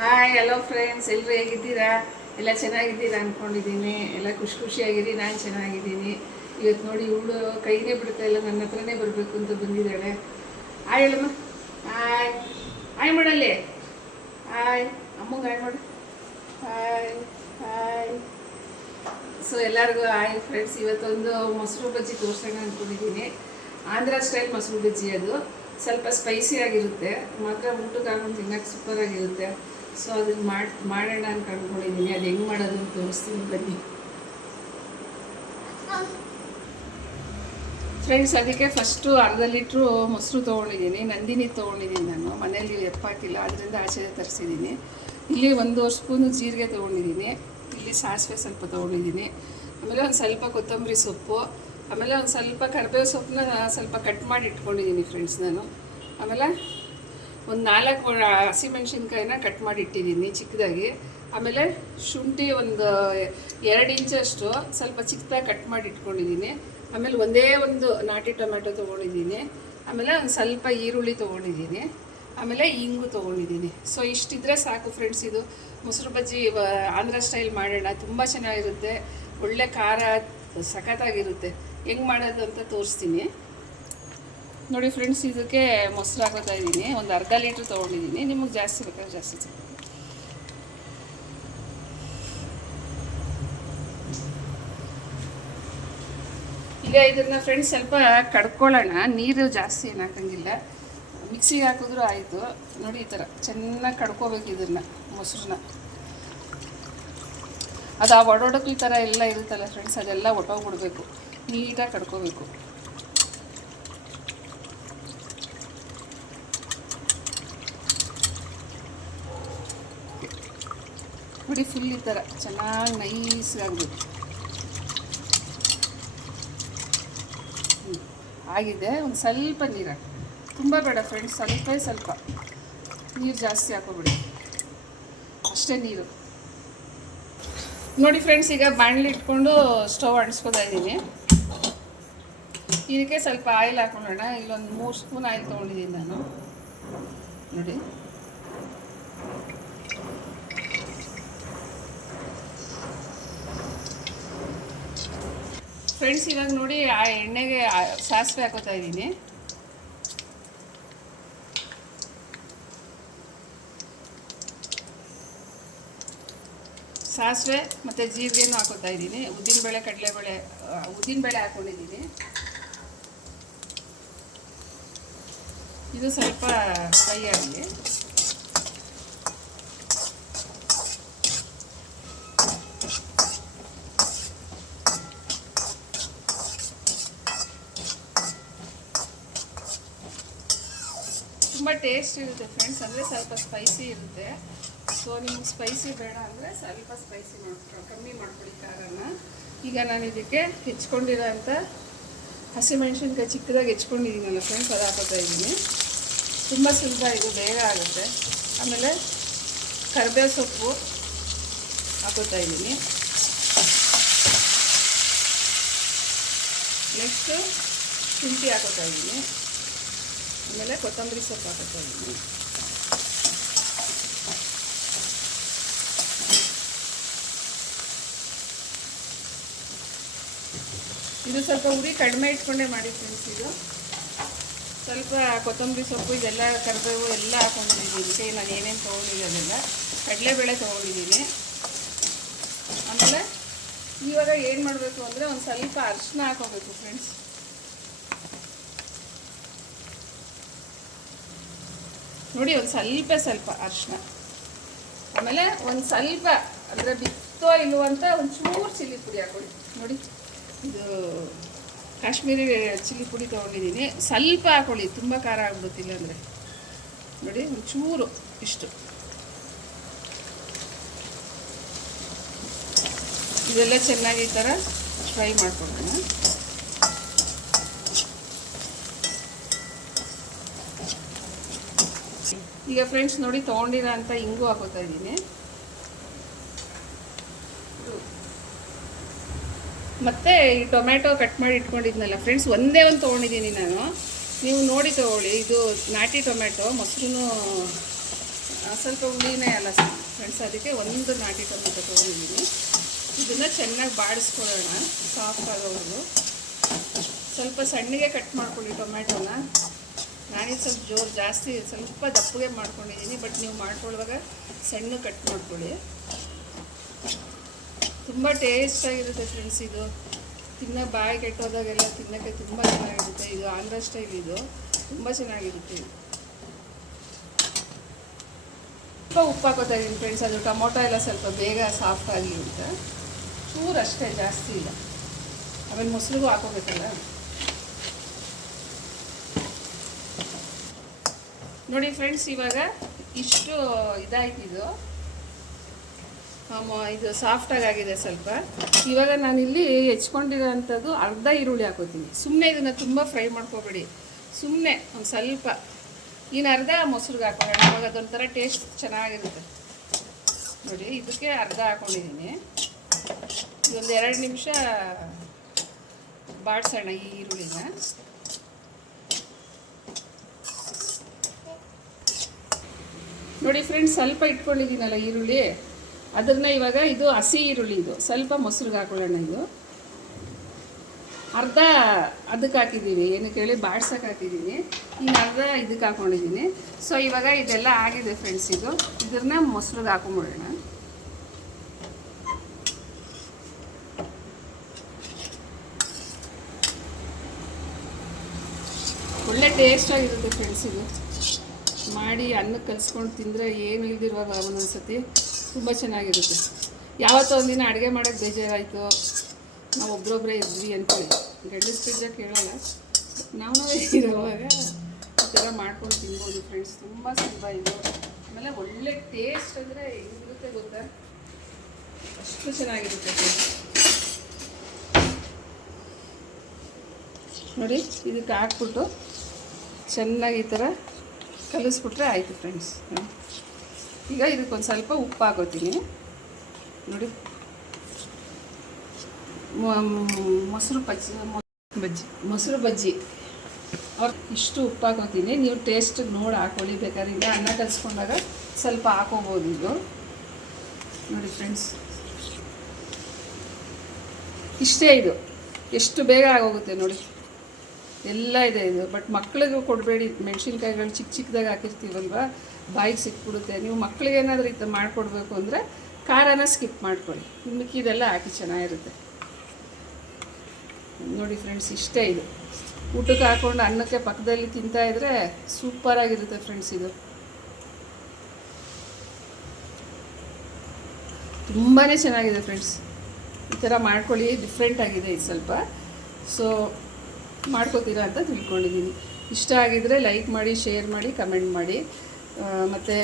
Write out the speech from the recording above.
Hi hello friends ಎಲ್ಲರೂ ಹೇಗಿದ್ದೀರಾ? ಎಲ್ಲ ಚೆನ್ನಾಗಿದ್ದೀರಾ ಅಂದ್ಕೊಂಡಿದ್ದೀನಿ ಎಲ್ಲ ಖುಷಿ ಖುಷಿಯಾಗಿರಿ. ನಾನು ಚೆನ್ನಾಗಿದ್ದೀನಿ. ಇವತ್ತು ನೋಡಿ ಇವಳು ಕೈನೇ ಬಿಡ್ತಾ ಇಲ್ಲ. ನನ್ನ ಹತ್ರನೇ ಬರಬೇಕು ಅಂತ ಬಂದಿದ್ದಾಳೆ. ಹಾಯ್ ಹೇಳಮ್ಮ ಹಾಯ್ ಹಾಯ್ ಮಾಡಲ್ಲಿ ಹಾಯ್ ಅಮ್ಮಂಗೆ ಹಾಯ್ ಮಾಡು. ಹಾಯ್ ಹಾಯ್ ಸೊ ಎಲ್ಲರಿಗೂ ಹಾಯ್ ಫ್ರೆಂಡ್ಸ್ ಇವತ್ತೊಂದು ಮೊಸರು ಬಜ್ಜಿ ತೋರಿಸೋಣ ಅಂದ್ಕೊಂಡಿದ್ದೀನಿ ಆಂಧ್ರ ಸ್ಟೈಲ್ ಮೊಸರು ಬಜ್ಜಿ ಅದು. ಸ್ವಲ್ಪ ಸ್ಪೈಸಿ ಆಗಿರುತ್ತೆ. ಮಾತ್ರ ಊಟಕ್ಕೆ ಹಾಕೊಂಡು ತಿನ್ನಕ್ಕೆ ಸೂಪರ್ ಆಗಿರುತ್ತೆ. ಸೊ ಅದನ್ನ ಮಾಡಿ, ಮಾಡೋಣ ಅಂತ ಅಂದ್ಕೊಂಡಿದ್ದೀನಿ ಅದು ಹೆಂಗೆ ಮಾಡೋದು ಅಂತ ತೋರಿಸ್ತೀನಿ ಬನ್ನಿ. ಫ್ರೆಂಡ್ಸ್ ಅದಕ್ಕೆ ಫಸ್ಟು ಅರ್ಧ ಲೀಟ್ರು ಮೊಸರು ತೊಗೊಂಡಿದ್ದೀನಿ. ನಂದಿನಿ ತೊಗೊಂಡಿದ್ದೀನಿ ನಾನು. ಮನೇಲಿ ಎಪ್ಪಾಕಿಲ್ಲ ಅದರಿಂದ ಆಚೆ ತರಿಸಿದ್ದೀನಿ. ಇಲ್ಲಿ ಒಂದೂವರೆ ಸ್ಪೂನು ಜೀರಿಗೆ ತೊಗೊಂಡಿದ್ದೀನಿ. ಇಲ್ಲಿ ಸಾಸಿವೆ ಸ್ವಲ್ಪ ತೊಗೊಂಡಿದ್ದೀನಿ. ಆಮೇಲೆ ಒಂದು ಸ್ವಲ್ಪ ಕೊತ್ತಂಬರಿ ಸೊಪ್ಪು. ಆಮೇಲೆ ಒಂದು ಸ್ವಲ್ಪ ಕರಿಬೇವು ಸೊಪ್ಪನ್ನ ಸ್ವಲ್ಪ ಕಟ್ ಮಾಡಿ ಇಟ್ಕೊಂಡಿದ್ದೀನಿ ಫ್ರೆಂಡ್ಸ್ ನಾನು. ಆಮೇಲೆ ಒಂದು ನಾಲ್ಕು ಹಸಿಮೆಣ್ಸಿನ್ಕಾಯಿನ ಕಟ್ ಮಾಡಿ ಇಟ್ಟಿದ್ದೀನಿ ಚಿಕ್ಕದಾಗಿ. ಆಮೇಲೆ ಶುಂಠಿ ಒಂದು ಎರಡು ಇಂಚಷ್ಟು ಸ್ವಲ್ಪ ಚಿಕ್ಕದಾಗಿ ಕಟ್ ಮಾಡಿ ಇಟ್ಕೊಂಡಿದ್ದೀನಿ. ಆಮೇಲೆ ಒಂದೇ ಒಂದು ನಾಟಿ ಟೊಮೆಟೊ ತೊಗೊಂಡಿದ್ದೀನಿ. ಆಮೇಲೆ ಒಂದು ಸ್ವಲ್ಪ ಈರುಳ್ಳಿ ತೊಗೊಂಡಿದ್ದೀನಿ. ಆಮೇಲೆ ಇಂಗು ತೊಗೊಂಡಿದ್ದೀನಿ. ಸೊ ಇಷ್ಟಿದ್ರೆ ಸಾಕು ಫ್ರೆಂಡ್ಸ್ ಇದು. ಮೊಸರು ಬಜ್ಜಿ ಆಂಧ್ರ ಸ್ಟೈಲ್ ಮಾಡೋಣ. ತುಂಬ ಚೆನ್ನಾಗಿರುತ್ತೆ. ಒಳ್ಳೆ ಖಾರ, ಸಖತ್ತಾಗಿರುತ್ತೆ. ಹೆಂಗೆ ಮಾಡೋದು ಅಂತ ತೋರಿಸ್ತೀನಿ. ನೋಡಿ ಫ್ರೆಂಡ್ಸ್ ಇದಕ್ಕೆ ಮೊಸರು ಹಾಕೋತಾ ಇದ್ದೀನಿ. ಒಂದು ಅರ್ಧ ಲೀಟ್ರ್ ತೊಗೊಂಡಿದ್ದೀನಿ. ನಿಮಗೆ ಜಾಸ್ತಿ ಬೇಕಾದ್ರೆ ಜಾಸ್ತಿ ತಗೊಳ್ಳಿ. ಈಗ ಇದನ್ನ ಫ್ರೆಂಡ್ಸ್ ಸ್ವಲ್ಪ ಕಡ್ಕೊಳ್ಳೋಣ. ನೀರು ಜಾಸ್ತಿ ಏನು ಹಾಕಂಗಿಲ್ಲ ಮಿಕ್ಸಿಗೆ ಹಾಕಿದ್ರು ಆಯಿತು. ನೋಡಿ ಈ ಥರ ಚೆನ್ನಾಗಿ ಕಡ್ಕೋಬೇಕು ಇದನ್ನು, ಮೊಸರನ್ನ. ಅದು ಆ ಒಡೊಡಕ್ಲಿ ಥರ ಎಲ್ಲ ಇರುತ್ತಲ್ಲ ಫ್ರೆಂಡ್ಸ್ ಅದೆಲ್ಲ ಒಟ್ಟೋಗ್ಬಿಡ್ಬೇಕು. ನೀಟಾಗಿ ಕಡ್ಕೋಬೇಕು. ಪುಡಿ ಫುಲ್ ಈ ಥರ ಚೆನ್ನಾಗಿ ನೈಸ್ಗಾಗಬೇಕು ಆಗಿದೆ. ಒಂದು ಸ್ವಲ್ಪ ನೀರು ಹಾಕಿ. ತುಂಬ ಬೇಡ ಫ್ರೆಂಡ್ಸ್ ಸ್ವಲ್ಪ ಸ್ವಲ್ಪ. ನೀರು ಜಾಸ್ತಿ ಹಾಕೋಬಿಡಿ. ಅಷ್ಟೇ ನೀರು. ನೋಡಿ ಫ್ರೆಂಡ್ಸ್ ಈಗ ಬಾಣಲಿ ಇಟ್ಕೊಂಡು ಸ್ಟವ್ ಅಣಿಸ್ಕೊತಾ ಇದ್ದೀನಿ. ಇದಕ್ಕೆ ಸ್ವಲ್ಪ ಆಯಿಲ್ ಹಾಕೊಳ್ಳೋಣ. ಇಲ್ಲೊಂದು ಮೂರು ಸ್ಪೂನ್ ಆಯಿಲ್ ತೊಗೊಂಡಿದ್ದೀನಿ ನಾನು. ನೋಡಿ. ಫ್ರೆಂಡ್ಸ್ ಇವಾಗ ನೋಡಿ ಆ ಎಣ್ಣೆಗೆ ಸಾಸಿವೆ ಹಾಕೋತಾ ಇದ್ದೀನಿ. ಸಾಸಿವೆ ಮತ್ತು ಜೀರಿಗೆನೂ ಹಾಕೋತಾ ಇದ್ದೀನಿ. ಉದ್ದಿನಬೇಳೆ, ಕಡಲೆಬೇಳೆ ಉದ್ದಿನಬೇಳೆ ಹಾಕ್ಕೊಂಡಿದ್ದೀನಿ ಇದು ಸ್ವಲ್ಪ ಫ್ರೈ ಆಗಲಿ ತುಂಬ ಟೇಸ್ಟ್ ಇರುತ್ತೆ ಫ್ರೆಂಡ್ಸ್ ಅಂದರೆ ಸ್ವಲ್ಪ ಸ್ಪೈಸಿ ಇರುತ್ತೆ. ಸೊ ನಿಮ್ಗೆ ಸ್ಪೈಸಿ ಬೇಡ ಅಂದರೆ ಸ್ವಲ್ಪ ಸ್ಪೈಸಿ ಮಾಡ್ಕೊ ಕಮ್ಮಿ ಮಾಡ್ಕೊಳ್ಳಿ ಖಾರನ. ಈಗ ನಾನು ಇದಕ್ಕೆ ಹೆಚ್ಕೊಂಡಿರೋ ಅಂಥ ಹಸಿಮೆಣ್ಸಿನ್ಕಾಯಿ ಚಿಕ್ಕದಾಗಿ ಹೆಚ್ಕೊಂಡಿದ್ದೀನಲ್ಲ ಫ್ರೆಂಡ್ಸ್ ಅದು ಹಾಕೋತಾ ಇದ್ದೀನಿ. ತುಂಬ ಸುಲಭ, ಇದು ಬೇಗ ಆಗುತ್ತೆ. ಆಮೇಲೆ ಕರಿಬೇವು ಸೊಪ್ಪು ಹಾಕೋತಾ ಇದ್ದೀನಿ. ನೆಕ್ಸ್ಟು ಶುಂಠಿ ಹಾಕೋತಾ ಇದ್ದೀನಿ. ಆಮೇಲೆ ಕೊತ್ತಂಬರಿ ಸೊಪ್ಪು ಹಾಕೋತಾ ಇದ್ದೀನಿ. ಇದು ಸ್ವಲ್ಪ ಉರಿ ಕಡಿಮೆ ಇಟ್ಕೊಂಡೇ ಮಾಡಿ ಫ್ರೆಂಡ್ಸ್ ಇದು. ಸ್ವಲ್ಪ ಕೊತ್ತಂಬರಿ ಸೊಪ್ಪು ಇದೆಲ್ಲ, ಕರಿಬೇವು ಎಲ್ಲ ಹಾಕೊಂಡಿದ್ದೀನಿ. ಸೇ ನಾನು ಏನೇನು ತೊಗೊಂಡಿರೋದಿಲ್ಲ ಕಡಲೆಬೇಳೆ ತೊಗೊಂಡಿದ್ದೀನಿ. ಆಮೇಲೆ ಇವಾಗ ಏನು ಮಾಡಬೇಕು ಅಂದರೆ ಒಂದು ಸ್ವಲ್ಪ ಅರಿಶಿನ ಹಾಕೋಬೇಕು ಫ್ರೆಂಡ್ಸ್ ನೋಡಿ, ಒಂದು ಸ್ವಲ್ಪ ಸ್ವಲ್ಪ ಅರಿಶಿನ. ಆಮೇಲೆ ಒಂದು ಸ್ವಲ್ಪ, ಅಂದರೆ ಬಿತ್ತೋ ಇಲ್ವೋ ಅಂತ ಒಂದು ಚೂರು ಚಿಲ್ಲಿ ಪುಡಿ ಹಾಕೊಳ್ಳಿ ನೋಡಿ, ಇದು ಕಾಶ್ಮೀರಿ ಚಿಲ್ಲಿ ಪುಡಿ ತೊಗೊಂಡಿದ್ದೀನಿ. ಸ್ವಲ್ಪ ಹಾಕೊಳ್ಳಿ, ತುಂಬ ಖಾರ ಆಗ್ಬಿಡುತ್ತಿಲ್ಲ ಅಂದರೆ. ನೋಡಿ, ಒಂಚೂರು ಚೂರು ಇಷ್ಟು. ಇದೆಲ್ಲ ಚೆನ್ನಾಗಿ ಈ ಥರ ಫ್ರೈ ಮಾಡ್ಕೊಳ್ಳೋಣ. ಈಗ ಫ್ರೆಂಡ್ಸ್ ನೋಡಿ, ತೊಗೊಂಡಿರೋ ಅಂತ ಹಿಂಗೂ ಹಾಕೋತಾ ಇದ್ದೀನಿ. ಮತ್ತೆ ಈ ಟೊಮ್ಯಾಟೊ ಕಟ್ ಮಾಡಿ ಇಟ್ಕೊಂಡಿದ್ನಲ್ಲ ಫ್ರೆಂಡ್ಸ್ ಒಂದೇ ಒಂದು ತೊಗೊಂಡಿದ್ದೀನಿ ನಾನು. ನೀವು ನೋಡಿ ತೊಗೊಳ್ಳಿ, ಇದು ನಾಟಿ ಟೊಮ್ಯಾಟೊ ಮೊಸರು ಸ್ವಲ್ಪ ಹುಳಿನೇ ಅಲ್ಲ ಫ್ರೆಂಡ್ಸ್ ಅದಕ್ಕೆ ಒಂದು ನಾಟಿ ಟೊಮೆಟೊ ತೊಗೊಂಡಿದ್ದೀನಿ. ಇದನ್ನು ಚೆನ್ನಾಗಿ ಬಾಡಿಸ್ಕೊಳ್ಳೋಣ ಸಾಫ್ಟ್ ಆಗೋವರೆಗೂ. ಸ್ವಲ್ಪ ಸಣ್ಣಗೆ ಕಟ್ ಮಾಡ್ಕೊಳ್ಳಿ ಟೊಮೆಟೊನ ನಾನಿದು ಸ್ವಲ್ಪ ಜೋರು ಜಾಸ್ತಿ, ಸ್ವಲ್ಪ ದಪ್ಪಗೆ ಮಾಡ್ಕೊಂಡಿದ್ದೀನಿ ಬಟ್ ನೀವು ಮಾಡ್ಕೊಳ್ಳುವಾಗ ಸಣ್ಣ ಕಟ್ ಮಾಡ್ಕೊಳ್ಳಿ. ತುಂಬ ಟೇಸ್ಟಾಗಿರುತ್ತೆ ಫ್ರೆಂಡ್ಸ್ ಇದು. ತಿನ್ನೋ ಬಾಯಿ ಕೆಟ್ಟೋದಾಗೆಲ್ಲ ತಿನ್ನೋಕ್ಕೆ ತುಂಬ ಚೆನ್ನಾಗಿರುತ್ತೆ. ಇದು ಆಂಧ್ರ ಸ್ಟೈಲ್ ಇದು. ತುಂಬ ಚೆನ್ನಾಗಿರುತ್ತೆ ಸ್ವಲ್ಪ ಉಪ್ಪು ಹಾಕೋತಾ ಇದ್ದೀನಿ ಫ್ರೆಂಡ್ಸ್ ಅದು ಟೊಮೊಟೊ ಎಲ್ಲ ಸ್ವಲ್ಪ ಬೇಗ ಸಾಫ್ಟ್ ಆಗಲಿ ಅಂತ ಚೂರು ಅಷ್ಟೇ, ಜಾಸ್ತಿ ಇಲ್ಲ. ಆಮೇಲೆ ಮೊಸರಿಗೂ ಹಾಕೋಬೇಕಲ್ಲ? ನೋಡಿ ಫ್ರೆಂಡ್ಸ್ ಇವಾಗ ಇಷ್ಟು ಇದಾಯ್ತು ಇದು ಸಾಫ್ಟಾಗಿ ಆಗಿದೆ ಸ್ವಲ್ಪ. ಇವಾಗ ನಾನಿಲ್ಲಿ ಹೆಚ್ಕೊಂಡಿರೋ ಅಂಥದ್ದು ಅರ್ಧ ಈರುಳ್ಳಿ ಹಾಕೋತೀನಿ. ಸುಮ್ಮನೆ ಇದನ್ನು ತುಂಬ ಫ್ರೈ ಮಾಡ್ಕೋಬೇಡಿ. ಸುಮ್ಮನೆ ಒಂದು ಸ್ವಲ್ಪ. ಇನ್ನು ಅರ್ಧ ಮೊಸರಿಗೆ ಹಾಕೋಣ ಇವಾಗ ಅದೊಂಥರ ಟೇಸ್ಟ್ ಚೆನ್ನಾಗಿರುತ್ತೆ. ನೋಡಿ, ಇದಕ್ಕೆ ಅರ್ಧ ಹಾಕೊಂಡಿದ್ದೀನಿ. ಇದೊಂದು ಎರಡು ನಿಮಿಷ ಬಾಡಿಸೋಣ ಈ ಈರುಳ್ಳಿನ. ನೋಡಿ ಫ್ರೆಂಡ್ಸ್ ಸ್ವಲ್ಪ ಇಟ್ಕೊಂಡಿದ್ದೀನಲ್ಲ ಈರುಳ್ಳಿ. ಅದನ್ನ ಇವಾಗ ಇದು ಹಸಿ ಈರುಳ್ಳಿ ಇದು. ಸ್ವಲ್ಪ ಮೊಸರಿಗೆ ಹಾಕೊಳ್ಳೋಣ ಇದು. ಅರ್ಧ ಅದಕ್ಕೆ ಹಾಕಿದ್ದೀನಿ. ಏನಕ್ಕೆ ಹೇಳಿ ಬಾಡ್ಸಕ್ಕೆ ಹಾಕಿದ್ದೀನಿ. ಇನ್ನು ಅರ್ಧ ಇದಕ್ಕೆ ಹಾಕೊಂಡಿದ್ದೀನಿ. ಸೊ ಇವಾಗ ಇದೆಲ್ಲ ಆಗಿದೆ ಫ್ರೆಂಡ್ಸ್ ಇದು. ಇದನ್ನ ಮೊಸರಿಗೆ ಹಾಕೊಂಬಿಡೋಣ. ಒಳ್ಳೆ ಟೇಸ್ಟ್ ಆಗಿರುತ್ತೆ ಫ್ರೆಂಡ್ಸ್ ಇದು. ಮಾಡಿ ಅನ್ನಕ್ಕೆ ಕಲಿಸ್ಕೊಂಡು ತಿಂದರೆ ಏನು ಇಲ್ದಿರುವಾಗ ಒಂದೊಂದು ಸತಿ ತುಂಬ ಚೆನ್ನಾಗಿರುತ್ತೆ. ಯಾವತ್ತೋ ಒಂದಿನ ಅಡುಗೆ ಮಾಡೋಕ್ಕೆ ಬೇಜಾರಾಯಿತು. ನಾವು ಒಬ್ರೊಬ್ಬರೇ ಇದ್ವಿ ಅಂತೇಳಿ ಗಂಡಸ್ರಿದ್ರೆ ಕೇಳಲ್ಲ. ನಾವು ಇರೋವಾಗ ಈ ಥರ ಮಾಡ್ಕೊಂಡು ತಿನ್ಬೋದು ಫ್ರೆಂಡ್ಸ್ ತುಂಬ ಸುಲಭ ಇದು. ಆಮೇಲೆ ಒಳ್ಳೆ ಟೇಸ್ಟ್ ಅಂದರೆ ಹೆಂಗಿರುತ್ತೆ ಗೊತ್ತಾ? ಅಷ್ಟು ಚೆನ್ನಾಗಿರುತ್ತೆ. ನೋಡಿ, ಇದಕ್ಕೆ ಹಾಕ್ಬಿಟ್ಟು ಚೆನ್ನಾಗಿ ಈ ಥರ ಕಲಿಸ್ಬಿಟ್ರೆ ಆಯಿತು ಫ್ರೆಂಡ್ಸ್ ಈಗ ಇದಕ್ಕೊಂದು ಸ್ವಲ್ಪ ಉಪ್ಪು ಹಾಕೋತೀನಿ ನೋಡಿ ಮೊಸರು ಬಜ್ಜಿ ಬಜ್ಜಿ. ಮೊಸರು ಬಜ್ಜಿ. ಅವ್ರು ಇಷ್ಟು ಉಪ್ಪು ಹಾಕೋತೀನಿ ನೀವು ಟೇಸ್ಟ್ ನೋಡಿ ಹಾಕೊಳ್ಳಿ. ಬೇಕಾದ್ರೆ ಈಗ ಅನ್ನ ಕಲಿಸ್ಕೊಂಡಾಗ ಸ್ವಲ್ಪ ಹಾಕೋಬೋದು ಇದು ನೋಡಿ ಫ್ರೆಂಡ್ಸ್ ಇಷ್ಟೇ ಇದು. ಎಷ್ಟು ಬೇಗ ಆಗೋಗುತ್ತೆ ನೋಡಿ. ಎಲ್ಲ ಇದೆ ಇದು. ಬಟ್ ಮಕ್ಕಳಿಗೂ ಕೊಡಬೇಡಿ. ಮೆಣಸಿನ್ಕಾಯಿಗಳು ಚಿಕ್ಕ ಚಿಕ್ಕದಾಗಿ ಹಾಕಿರ್ತೀವಲ್ವ? ಬಾಯಿಗೆ ಸಿಕ್ಬಿಡುತ್ತೆ. ನೀವು ಮಕ್ಕಳಿಗೆ ಏನಾದರೂ ಥರ ಮಾಡಿಕೊಡ್ಬೇಕು ಅಂದರೆ ಖಾರನ ಸ್ಕಿಪ್ ಮಾಡ್ಕೊಳ್ಳಿ. ಮಿಕ್ಕಿದೆಲ್ಲ ಹಾಕಿ ಚೆನ್ನಾಗಿರುತ್ತೆ. ನೋಡಿ ಫ್ರೆಂಡ್ಸ್ ಇಷ್ಟೇ ಇದು. ಊಟಕ್ಕೆ ಹಾಕೊಂಡು ಅನ್ನಕ್ಕೆ ಪಕ್ಕದಲ್ಲಿ ತಿಂತಾ ಇದ್ರೆ ಸೂಪರಾಗಿರುತ್ತೆ ಫ್ರೆಂಡ್ಸ್ ಇದು. ತುಂಬಾ ಚೆನ್ನಾಗಿದೆ ಫ್ರೆಂಡ್ಸ್ ಈ ಥರ ಮಾಡ್ಕೊಳ್ಳಿ ಡಿಫ್ರೆಂಟ್ ಆಗಿದೆ ಇದು ಸ್ವಲ್ಪ. ಸೊ ಮಾಡ್ಕೋತೀರಾ ಅಂತ ತಿಳ್ಕೊಂಡಿದ್ದೀನಿ. ಇಷ್ಟ ಆಗಿದ್ರೆ ಲೈಕ್ ಮಾಡಿ ಶೇರ್ ಮಾಡಿ ಕಮೆಂಟ್ ಮಾಡಿ. ಮತ್ತು